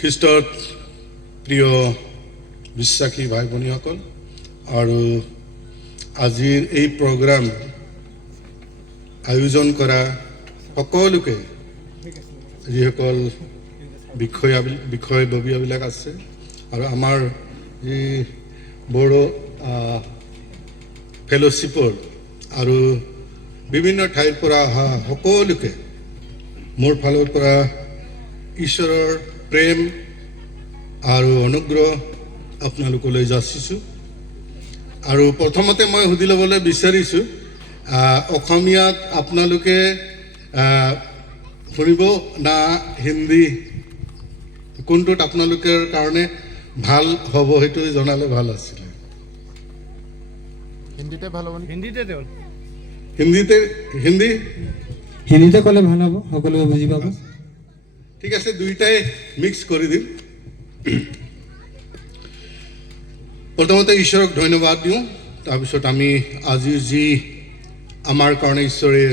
খ্ৰীষ্টত প্ৰিয় বিশ্বাসী ভাই ভনীসকল আৰু আজিৰ এই প্ৰগ্ৰাম আয়োজন কৰা সকলোকে যিসকল বিষয়ববীয়াবিলাক আছে আৰু আমাৰ যি বড়ো ফেলোশ্বিপৰ আৰু বিভিন্ন ঠাইৰ পৰা অহা সকলোকে মোৰ ফালৰ পৰা ঈশ্বৰৰ প্ৰেম আৰু অনুগ্ৰহ আপোনালোকলৈ যাচিছোঁ। আৰু প্ৰথমতে মই সুধি ল'বলৈ বিচাৰিছোঁ, অসমীয়াত আপোনালোকে শুনিব না হিন্দী, কোনটোত আপোনালোকৰ কাৰণে ভাল হ'ব সেইটো জনালে ভাল আছিলে। হিন্দীতে ভাল হ'ব। হিন্দীতে ক'লে ভাল হ'ব, সকলোৱে বুজি পাব। ঠিক আছে, দুইটাই মিক্স কৰি দিম। প্ৰথমতে ঈশ্বৰক ধন্যবাদ দিওঁ, তাৰপিছত আমি আজিৰ যি আমাৰ কাৰণে ঈশ্বৰে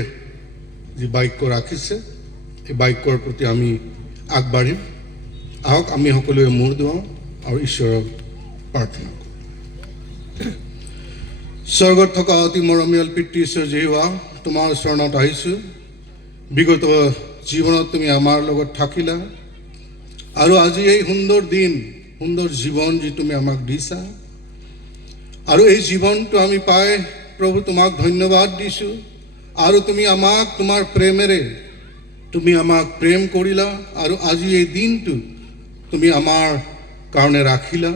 যি বাক্য ৰাখিছে এই বাক্যৰ প্ৰতি আমি আগবাঢ়িম। আহক আমি সকলোৱে মূৰ ধুৱাওঁ আৰু ঈশ্বৰক প্ৰাৰ্থনা কৰোঁ। স্বৰ্গত থকা অতি মৰমীয়াল পিতৃ ঈশ্বৰ যীশুৱা, তোমাৰ চৰণত আহিছোঁ। বিগত জীৱনত তুমি আমাৰ লগত থাকিলা আৰু আজি এই সুন্দৰ দিন, সুন্দৰ জীৱন যি তুমি আমাক দিছা, আৰু এই জীৱনটো আমি পাই প্ৰভু তোমাক ধন্যবাদ দিছোঁ। আৰু তুমি আমাক তোমাৰ প্ৰেমেৰে তুমি আমাক প্ৰেম কৰিলা আৰু আজি এই দিনটো তুমি আমাৰ কাৰণে ৰাখিলা,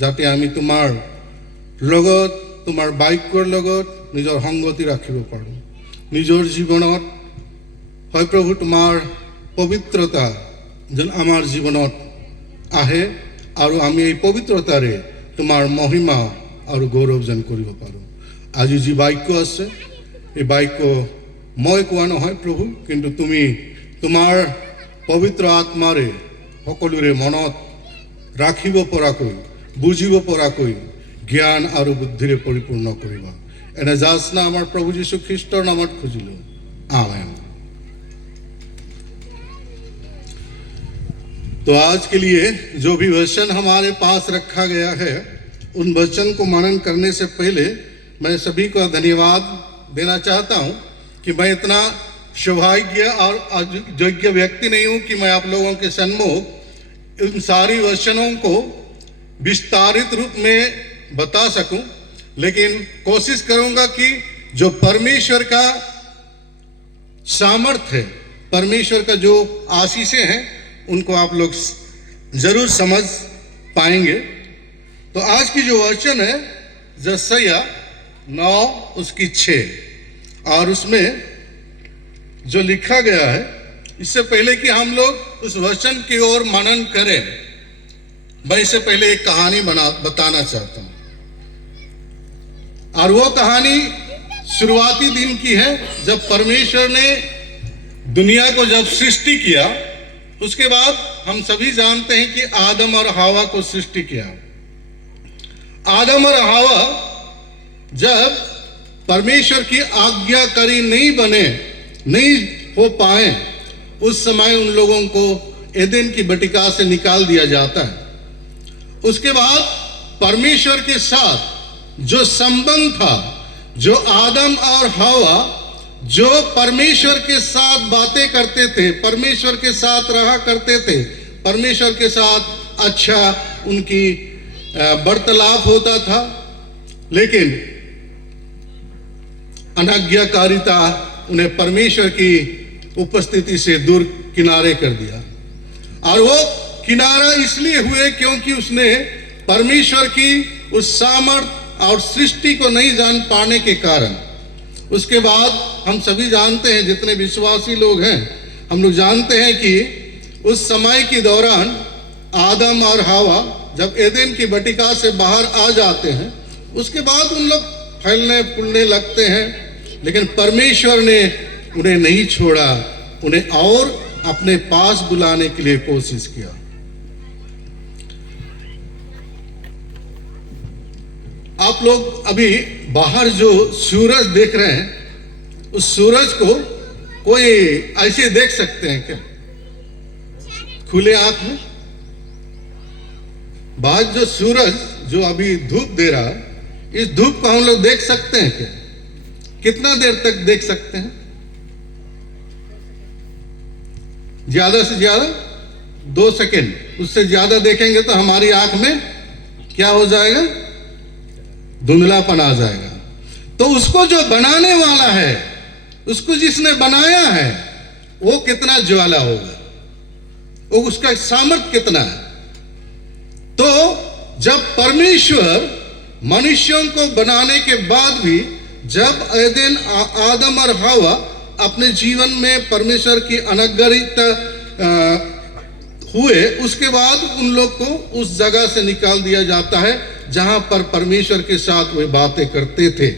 যাতে আমি তোমাৰ লগত, তোমাৰ বাক্যৰ লগত নিজৰ সংগতি ৰাখিব পাৰোঁ। নিজৰ জীৱনত হয় প্ৰভু তোমাৰ পবিত্ৰতা যেন আমাৰ জীৱনত আহে আৰু আমি এই পবিত্ৰতাৰে তোমাৰ মহিমা আৰু গৌৰৱ যেন কৰিব পাৰোঁ। আজি যি বাক্য আছে এই বাক্য মই কোৱা নহয় প্ৰভু, কিন্তু তুমি তোমাৰ পবিত্ৰ আত্মাৰে সকলোৰে মনত ৰাখিব পৰাকৈ, বুজিব পৰাকৈ জ্ঞান আৰু বুদ্ধিৰে পৰিপূৰ্ণ কৰিবা। এনে যাচনা আমাৰ প্ৰভু যীশু খ্ৰীষ্টৰ নামত খুজিলোঁ, আমেন। तो आज के लिए जो भी वचन हमारे पास रखा गया है, उन वचन को मनन करने से पहले मैं सभी को धन्यवाद देना चाहता हूं कि मैं इतना सौभाग्य और योग्य व्यक्ति नहीं हूं कि मैं आप लोगों के सन्मुख इन सारी वचनों को विस्तारित रूप में बता सकूं, लेकिन कोशिश करूंगा कि जो परमेश्वर का सामर्थ्य है, परमेश्वर का जो आशीषें हैं, उनको आप लोग जरूर समझ पाएंगे। तो आज की जो वचन है जसया 9 उसकी 6, और उसमें जो लिखा गया है, इससे पहले कि हम लोग उस वचन की ओर मनन करें, मैं इससे पहले एक कहानी बताना चाहता हूं। और वो कहानी शुरुआती दिन की है, जब परमेश्वर ने दुनिया को जब सृष्टि किया, उसके बाद हम सभी जानते हैं कि आदम और हवा को सृष्टि किया। आदम और हवा जब परमेश्वर की आज्ञाकारी नहीं हो पाए, उस समय उन लोगों को एदेन की बटिका से निकाल दिया जाता है। उसके बाद परमेश्वर के साथ जो संबंध था, जो आदम और हवा जो परमेश्वर के साथ बातें करते थे, परमेश्वर के साथ रहा करते थे, परमेश्वर के साथ अच्छा उनकी वार्तालाप होता था, लेकिन अनाज्ञाकारिता उन्हें परमेश्वर की उपस्थिति से दूर किनारे कर दिया। और वो किनारा इसलिए हुए क्योंकि उसने परमेश्वर की उस सामर्थ और सृष्टि को नहीं जान पाने के कारण। उसके बाद हम सभी जानते हैं, जितने विश्वासी लोग हैं, हम लोग जानते हैं कि उस समय के दौरान आदम और हवा जब एदेन की बटिका से बाहर आ जाते हैं, उसके बाद उन लोग फैलने फूलने लगते हैं, लेकिन परमेश्वर ने उन्हें नहीं छोड़ा, उन्हें और अपने पास बुलाने के लिए कोशिश किया। आप लोग अभी बाहर जो सूरज देख रहे हैं, उस सूरज को कोई ऐसे देख सकते हैं क्या खुले आंख में? बाद जो सूरज जो अभी धूप दे रहा, इस धूप को हम लोग देख सकते हैं क्या? कितना देर तक देख सकते हैं? ज्यादा से ज्यादा 2 सेकेंड। उससे ज्यादा देखेंगे तो हमारी आंख में क्या हो जाएगा? धुंधलापन आ जाएगा। तो उसको जो बनाने वाला है, उसको जिसने बनाया है, वो कितना ज्वाला होगा, वो उसका सामर्थ्य कितना है। तो जब परमेश्वर मनुष्यों को बनाने के बाद भी, जब एदेन आदम और हवा अपने जीवन में परमेश्वर की अनगरित हुए, उसके बाद उन लोग को उस जगह से निकाल दिया जाता है जहां पर परमेश्वर के साथ वे बातें करते थे।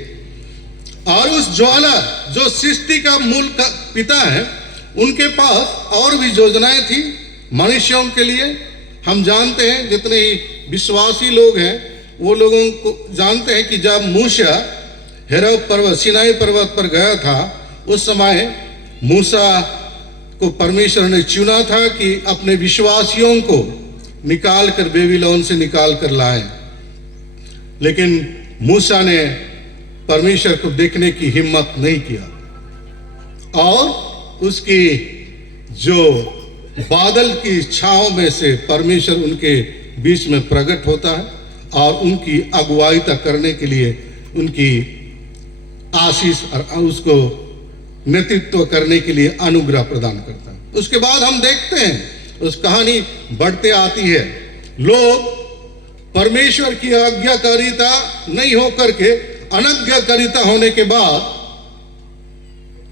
और उस ज्वाला जो सृष्टि का मूल का पिता है, उनके पास और भी योजनाएं थी मनुष्यों के लिए। हम जानते हैं, जितने ही विश्वासी लोग हैं वो लोगों को जानते हैं कि जब मूसा हेरोब पर्वत, सिनाई पर्वत पर गया था, उस समय मूसा को परमेश्वर ने चुना था कि अपने विश्वासियों को निकाल कर बेबीलोन से निकाल कर लाए। लेकिन मूसा ने परमेश्वर को देखने की हिम्मत नहीं किया और उसकी जो बादल की छांव में से परमेश्वर उनके बीच में प्रकट होता है और उनकी अगुवाईता करने के लिए उनकी आशीष और उसको नेतृत्व करने के लिए अनुग्रह प्रदान करता है। उसके बाद हम देखते हैं उस कहानी बढ़ते आती है। लोग परमेश्वर की आज्ञाकारिता नहीं होकर के अनाज्ञाकारिता होने के बाद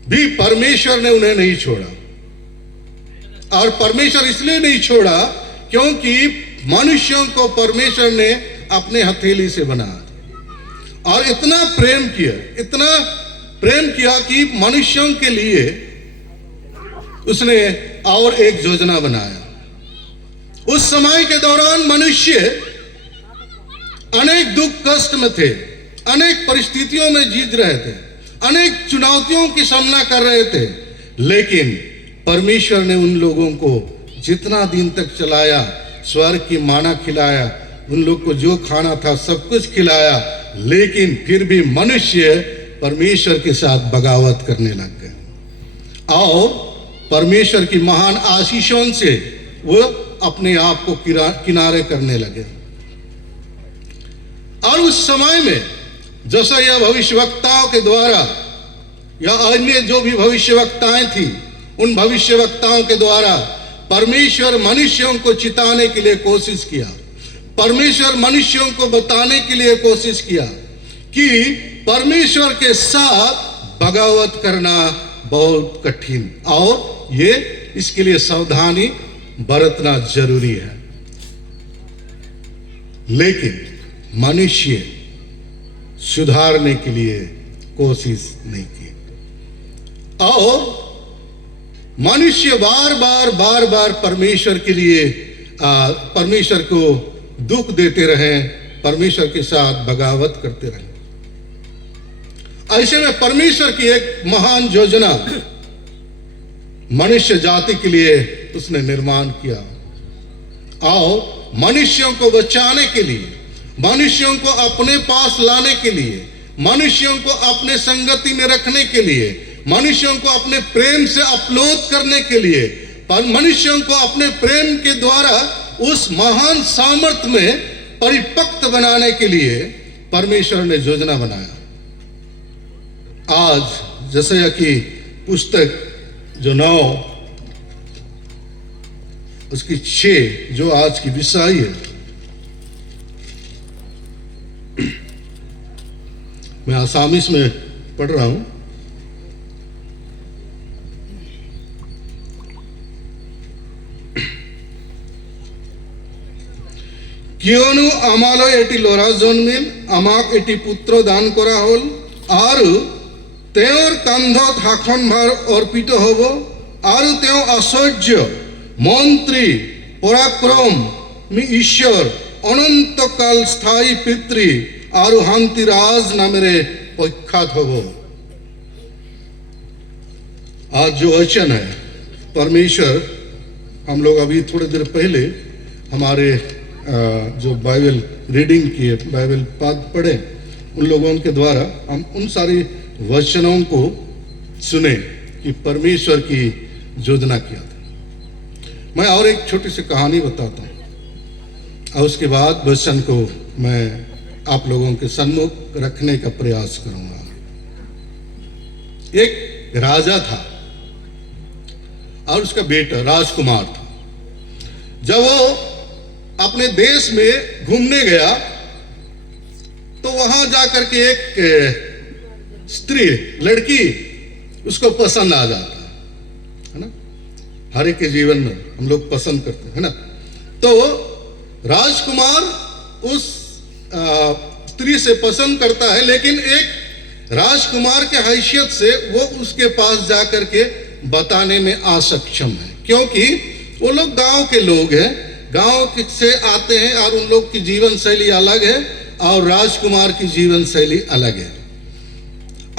भी परमेश्वर ने उन्हें नहीं छोड़ा। और परमेश्वर इसलिए नहीं छोड़ा क्योंकि मनुष्यों को परमेश्वर ने अपने हथेली से बनाया और इतना प्रेम किया कि मनुष्यों के लिए उसने और एक योजना बनाया। उस समय के दौरान मनुष्य अनेक दुख कष्ट में थे, अनेक परिस्थितियों में जीत रहे थे, अनेक चुनौतियों की सामना कर रहे थे, लेकिन परमेश्वर ने उन लोगों को जितना दिन तक चलाया, स्वर्ग की माना खिलाया, उन लोग को जो खाना था सब कुछ खिलाया, लेकिन फिर भी मनुष्य परमेश्वर के साथ बगावत करने लग गए और परमेश्वर की महान आशीषों से वो अपने आप को किनारे करने लगे। और उस समय में जैसा यह भविष्यवक्ताओं के द्वारा या अन्य जो भी भविष्यवक्ताएं थी, उन भविष्यवक्ताओं के द्वारा परमेश्वर मनुष्यों को चिताने के लिए कोशिश किया। परमेश्वर मनुष्यों को बताने के लिए कोशिश किया कि परमेश्वर के साथ बगावत करना बहुत कठिन और ये इसके लिए सावधानी बरतना जरूरी है। लेकिन मनुष्य सुधारने के लिए कोशिश नहीं की और मनुष्य बार बार परमेश्वर के लिए परमेश्वर को दुख देते रहे, परमेश्वर के साथ बगावत करते रहे। ऐसे में परमेश्वर की एक महान योजना मनुष्य जाति के लिए उसने निर्माण किया और मनुष्यों को बचाने के लिए, मनुष्यों को अपने पास लाने के लिए, मनुष्यों को अपने संगति में रखने के लिए, मनुष्यों को अपने प्रेम से अपलोड करने के लिए, मनुष्यों को अपने प्रेम के द्वारा उस महान सामर्थ्य में परिपक्व बनाने के लिए परमेश्वर ने योजना बनाया। आज जैसे कि पुस्तक जो 9 उसकी 6 जो आज की विषय है, मैं आसामीस में पढ़ रहा हूं। कियोनु आमालो एटी लोरा जन्मिल आमाक एटी पुत्र दान करा हल आरु तेवर कांधत हाखन भार अर्पित हब आरु तेव आश्चर्य मंत्री पराक्रम ईश्वर अनंत काल स्थायी पितृ आरु हांतिराज नामेरे प्रख्यात हब। आज जो वचन है परमेश्वर, हम लोग अभी थोड़ी देर पहले हमारे जो बाइबल रीडिंग किए, बाइबल पाठ पढ़े, उन लोगों के द्वारा हम उन सारी वचनों को सुने कि परमेश्वर की योजना क्या था। मैं और एक छोटी सी कहानी बताता हूँ और उसके बाद वचन को मैं आप लोगों के सम्मुख रखने का प्रयास करूंगा। एक राजा था और उसका बेटा राजकुमार था। जब वो अपने देश में घूमने गया तो वहां जाकर के एक स्त्री, लड़की उसको पसंद आ जाता है ना। हर एक के जीवन में हम लोग पसंद करते हैं, है ना। तो राजकुमार उस स्त्री से पसंद करता है, लेकिन एक राजकुमार के हैसियत से वो उसके पास जाकर के बताने में असक्षम है, क्योंकि वो लोग गांव के लोग हैं, गांव से आते हैं और उन लोग की जीवन शैली अलग है और राजकुमार की जीवन शैली अलग है।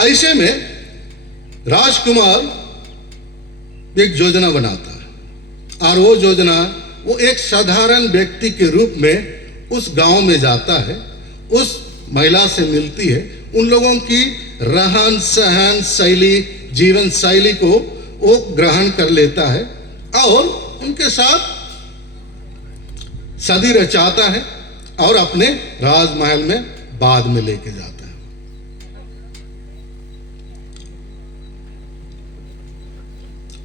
ऐसे में राजकुमार एक योजना बनाता है और वो योजना, वो एक साधारण व्यक्ति के रूप में उस गांव में जाता है, उस महिला से मिलती है, उन लोगों की रहन सहन शैली, जीवन शैली को वो ग्रहण कर लेता है और उनके साथ शादी रचाता है और अपने राजमहल में बाद में लेके जाता है।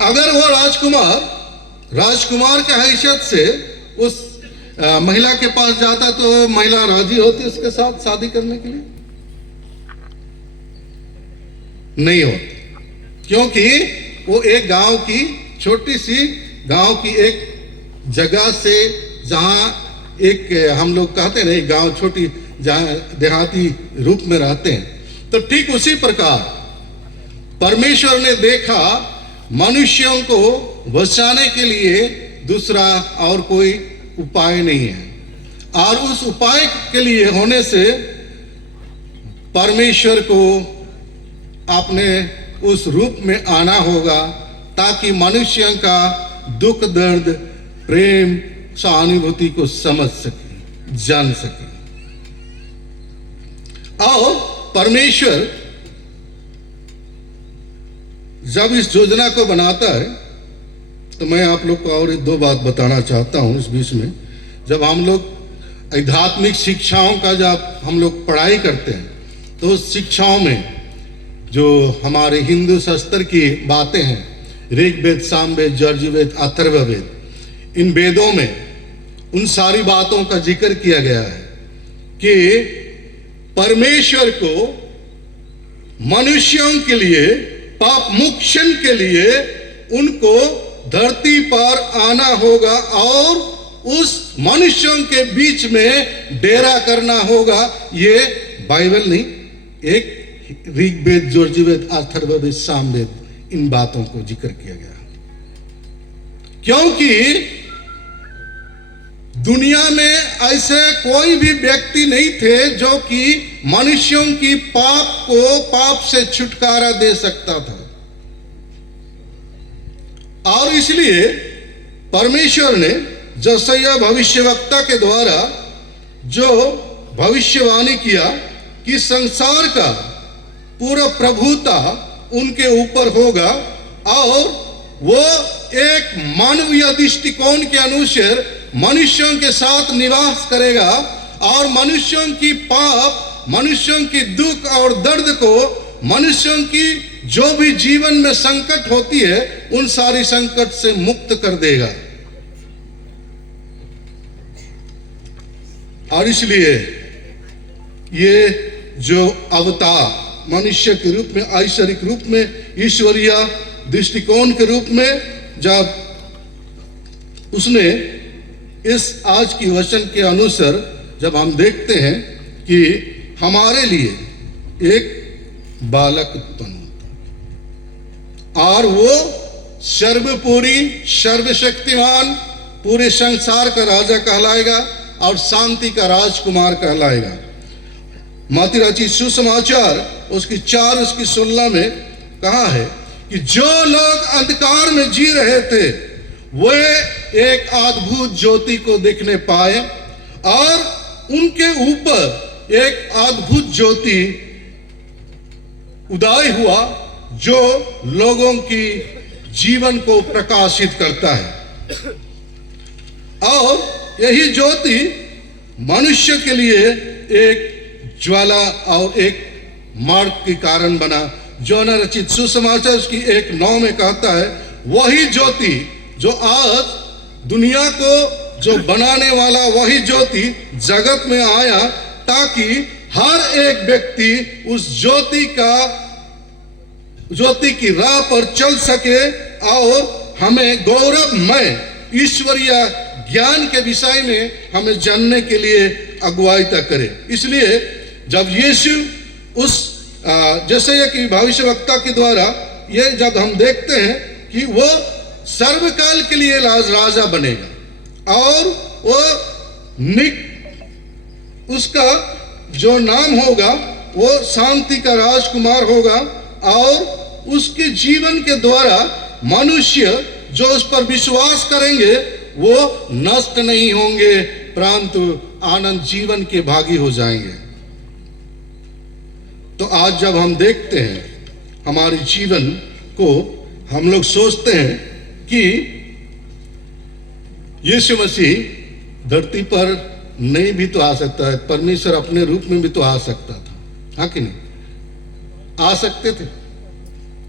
अगर वो राजकुमार के हैसियत से उस महिला के पास जाता तो महिला राजी होती उसके साथ शादी करने के लिए? नहीं होती, क्योंकि वो एक गांव की, छोटी सी गांव की एक जगह से, जहां एक हम लोग कहते हैं ना, एक गांव छोटी जहां देहाती रूप में रहते हैं, तो ठीक उसी प्रकार परमेश्वर ने देखा मनुष्यों को बचाने के लिए दूसरा और कोई उपाय नहीं है और उस उपाय के लिए होने से परमेश्वर को अपने उस रूप में आना होगा ताकि मनुष्यों का दुख दर्द प्रेम सहानुभूति को समझ सके, जान सके। और परमेश्वर जब इस योजना को बनाता है तो मैं आप लोग को और दो बात बताना चाहता हूं इस बीच में। जब हम लोग आध्यात्मिक शिक्षाओं का जब हम लोग पढ़ाई करते हैं तो उस शिक्षाओं में जो हमारे हिंदू शास्त्र की बातें हैं, ऋग्वेद, सामवेद, यजुर्वेद, अथर्ववेद, इन वेदों में उन सारी बातों का जिक्र किया गया है कि परमेश्वर को मनुष्यों के लिए, पाप मोक्षण के लिए उनको धरती पर आना होगा और उस मनुष्यों के बीच में डेरा करना होगा। ये बाइबल नहीं, एक ऋग्वेद, यजुर्वेद, अथर्ववेद, सामवेद, इन बातों को जिक्र किया गया, क्योंकि दुनिया में ऐसे कोई भी व्यक्ति नहीं थे जो कि मनुष्यों की पाप से छुटकारा दे सकता था। और इसलिए परमेश्वर ने जसैया भविष्यवक्ता के द्वारा जो भविष्यवाणी किया कि संसार का पूरा प्रभुता उनके ऊपर होगा और वो एक मानवीय दृष्टिकोण के अनुसार मनुष्यों के साथ निवास करेगा और मनुष्यों की पाप, मनुष्यों की दुख और दर्द को, मनुष्यों की जो भी जीवन में संकट होती है उन सारी संकट से मुक्त कर देगा। और इसलिए ये जो अवतार मनुष्य के रूप में, ऐश्वरिक रूप में, ईश्वरीय दृष्टिकोण के रूप में जब उसने इस आज की वचन के अनुसार जब हम देखते हैं कि हमारे लिए एक बालक उत्पन्न होता और वो सर्वपूरी, सर्वशक्तिमान, पूरे संसार का राजा कहलाएगा और शांति का राजकुमार कहलाएगा। मत्ती रचित सुसमाचार उसकी 4 उसकी 16 में कहा है कि जो लोग अंधकार में जी रहे थे वे एक अद्भुत ज्योति को देखने पाए और उनके ऊपर एक अद्भुत ज्योति उदय हुआ जो लोगों की जीवन को प्रकाशित करता है। और यही ज्योति मनुष्य के लिए एक ज्वाला और एक मार्ग के कारण बना। जौन रचित सुसमाचार की 1:9 में कहता है, वही ज्योति जो आज दुनिया को जो बनाने वाला वही ज्योति जगत में आया, ताकि हर एक व्यक्ति उस ज्योति की राह पर चल सके और हमें गौरवमय ईश्वरीय ज्ञान के विषय में हमें जानने के लिए अगुवाई करे। इसलिए जब यीशु उस जैसे कि भविष्यवक्ता के द्वारा ये जब हम देखते हैं कि वो सर्वकाल के लिए राजा बनेगा और वो उसका जो नाम होगा वो शांति का राजकुमार होगा, और उसके जीवन के द्वारा मनुष्य जो उस पर विश्वास करेंगे वो नष्ट नहीं होंगे, परंतु आनंद जीवन के भागी हो जाएंगे। तो आज जब हम देखते हैं हमारे जीवन को, हम लोग सोचते हैं कि यीशु मसीह धरती पर नहीं भी तो आ सकता है, परमेश्वर अपने रूप में भी तो आ सकता था, हाँ कि नहीं? आ सकते थे?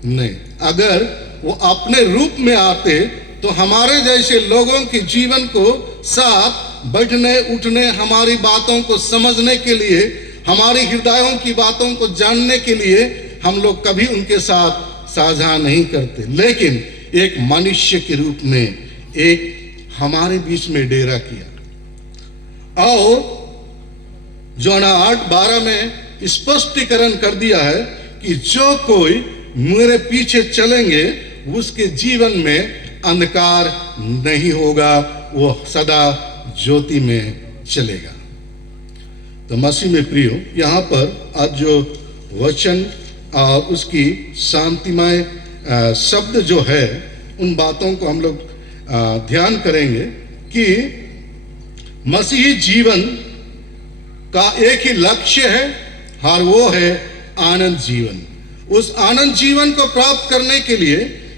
नहीं। अगर वो अपने रूप में आते तो हमारे जैसे लोगों के जीवन को साथ बैठने उठने, हमारी बातों को समझने के लिए, हमारी हृदयों की बातों को जानने के लिए हम लोग कभी उनके साथ साझा नहीं करते। लेकिन एक मनुष्य के रूप में एक हमारे बीच में डेरा किया, और जोना 8:12 में स्पष्टीकरण कर दिया है कि जो कोई मेरे पीछे चलेंगे उसके जीवन में अंधकार नहीं होगा, वो सदा ज्योति में चलेगा। तो मसीह में प्रियो, यहाँ पर आज जो वचन और उसकी शांतिमय शब्द जो है, उन बातों को हम लोग ध्यान करेंगे कि मसीही जीवन का एक ही लक्ष्य है, और वो है आनंद जीवन। उस आनंद जीवन को प्राप्त करने के लिए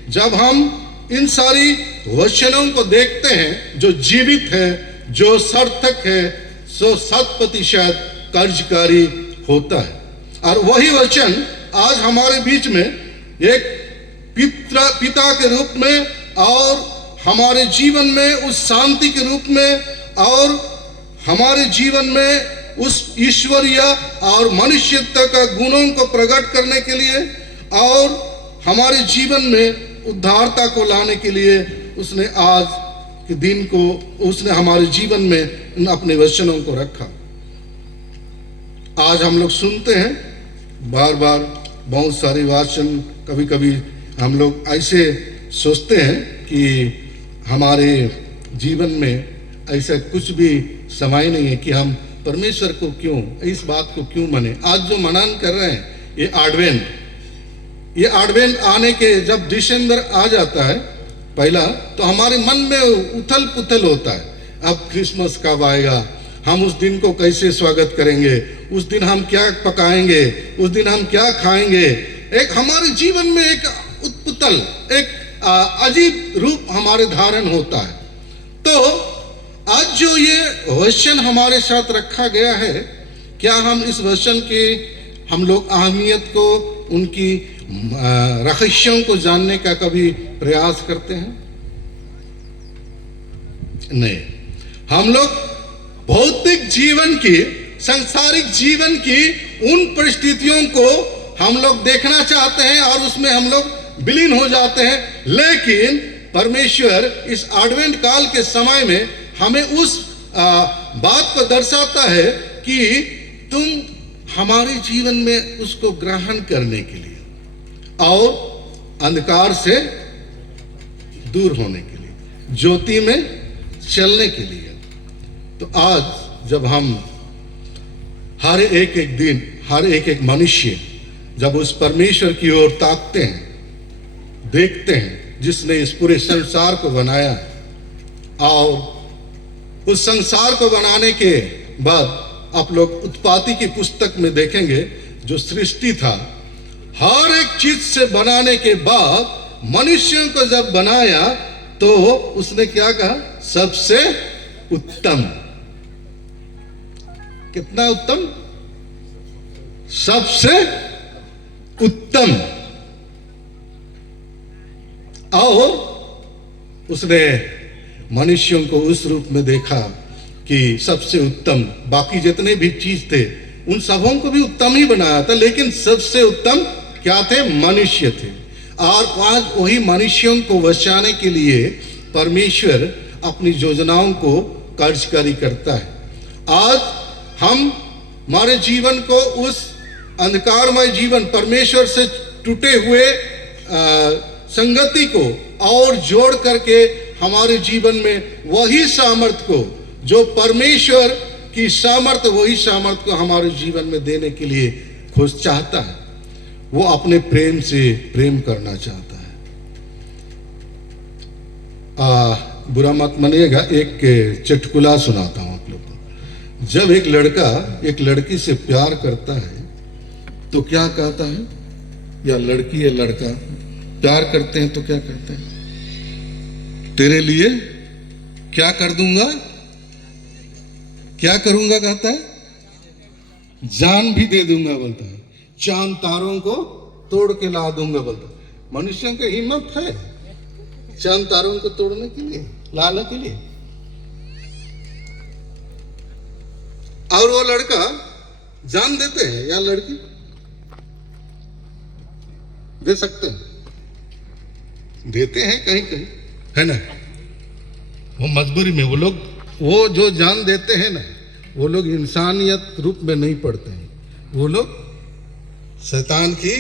जब हम इन सारी वचनों को देखते हैं जो जीवित है, जो सार्थक है, सो 100% कार्यकारी होता है। और वही वचन आज हमारे बीच में एक पिता के रूप में और हमारे जीवन में उस शांति के रूप में, और हमारे जीवन में उस ईश्वरीय और मनुष्यत्व का गुणों को प्रकट करने के लिए, और हमारे जीवन में उद्धारता को लाने के लिए उसने आज के दिन को, उसने हमारे जीवन में अपने वचनों को रखा। आज हम लोग सुनते हैं बार बार बहुत सारे वचन, कभी कभी हम लोग ऐसे सोचते हैं कि हमारे जीवन में ऐसा कुछ भी समय नहीं है कि हम परमेश्वर को क्यों, इस बात को क्यों माने। आज जो मनन कर रहे हैं ये एडवेंट आने के जब दिसंबर आ जाता है पहला, तो हमारे मन में उथल पुथल होता है, अब क्रिसमस कब आएगा, हम उस दिन को कैसे स्वागत करेंगे, उस दिन हम क्या पकाएंगे, उस दिन हम क्या खाएंगे। एक हमारे जीवन में एक उत्पुतल, एक अजीब रूप हमारे धारण होता है। तो आज जो ये वचन हमारे साथ रखा गया है, क्या हम इस वचन के हम लोग अहमियत को, उनकी रहस्यों को जानने का कभी प्रयास करते हैं? नहीं। हम लोग भौतिक जीवन की, सांसारिक जीवन की उन परिस्थितियों को हम लोग देखना चाहते हैं और उसमें हम लोग विलीन हो जाते हैं। लेकिन परमेश्वर इस एडवेंट काल के समय में हमें उस बात को दर्शाता है कि तुम हमारे जीवन में उसको ग्रहण करने के लिए और अंधकार से दूर होने के लिए, ज्योति में चलने के लिए। तो आज जब हम हर एक दिन, हर एक मनुष्य जब उस परमेश्वर की ओर ताकते हैं, देखते हैं जिसने इस पूरे संसार को बनाया और उस संसार को बनाने के बाद आप लोग उत्पत्ति की पुस्तक में देखेंगे, जो सृष्टि था, हर एक चीज से बनाने के बाद मनुष्यों को जब बनाया तो उसने क्या कहा? सबसे उत्तम। कितना उत्तम? सबसे उत्तम। और उसने मनुष्यों को उस रूप में देखा कि सबसे उत्तम, बाकी जितने भी चीज थे उन सबों को भी उत्तम ही बनाया था, लेकिन सबसे उत्तम क्या थे? मनुष्य थे। और आज वही मनुष्यों को बचाने के लिए परमेश्वर अपनी योजनाओं को कार्यकारी करता है। आज हम हमारे जीवन को उस अंधकारमय जीवन, परमेश्वर से टूटे हुए संगति को और जोड़ करके हमारे जीवन में वही सामर्थ्य को, जो परमेश्वर की सामर्थ्य, वही सामर्थ्य को हमारे जीवन में देने के लिए खुद चाहता है। वो अपने प्रेम से प्रेम करना चाहता है। बुरा मत मानिएगा, एक चुटकुला सुनाता हूं आप लोग को। जब एक लड़का एक लड़की से प्यार करता है तो क्या कहता है, या लड़की या लड़का प्यार करते हैं तो क्या कहते हैं? तेरे लिए क्या कर दूंगा, क्या करूंगा कहता है? जान भी दे दूंगा बोलता है, चांद तारों को तोड़ के ला दूंगा बोलता है। मनुष्यों की हिम्मत है चांद तारों को तोड़ने के लिए, लाने के लिए। और वो लड़का जान देते हैं या लड़की दे सकते हैं, देते हैं कहीं कहीं, है ना? वो मजबूरी में, वो जो जान देते हैं ना, वो लोग इंसानियत रूप में नहीं पड़ते हैं, वो लोग शैतान की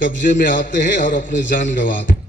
कब्जे में आते हैं और अपने जान गंवाते हैं।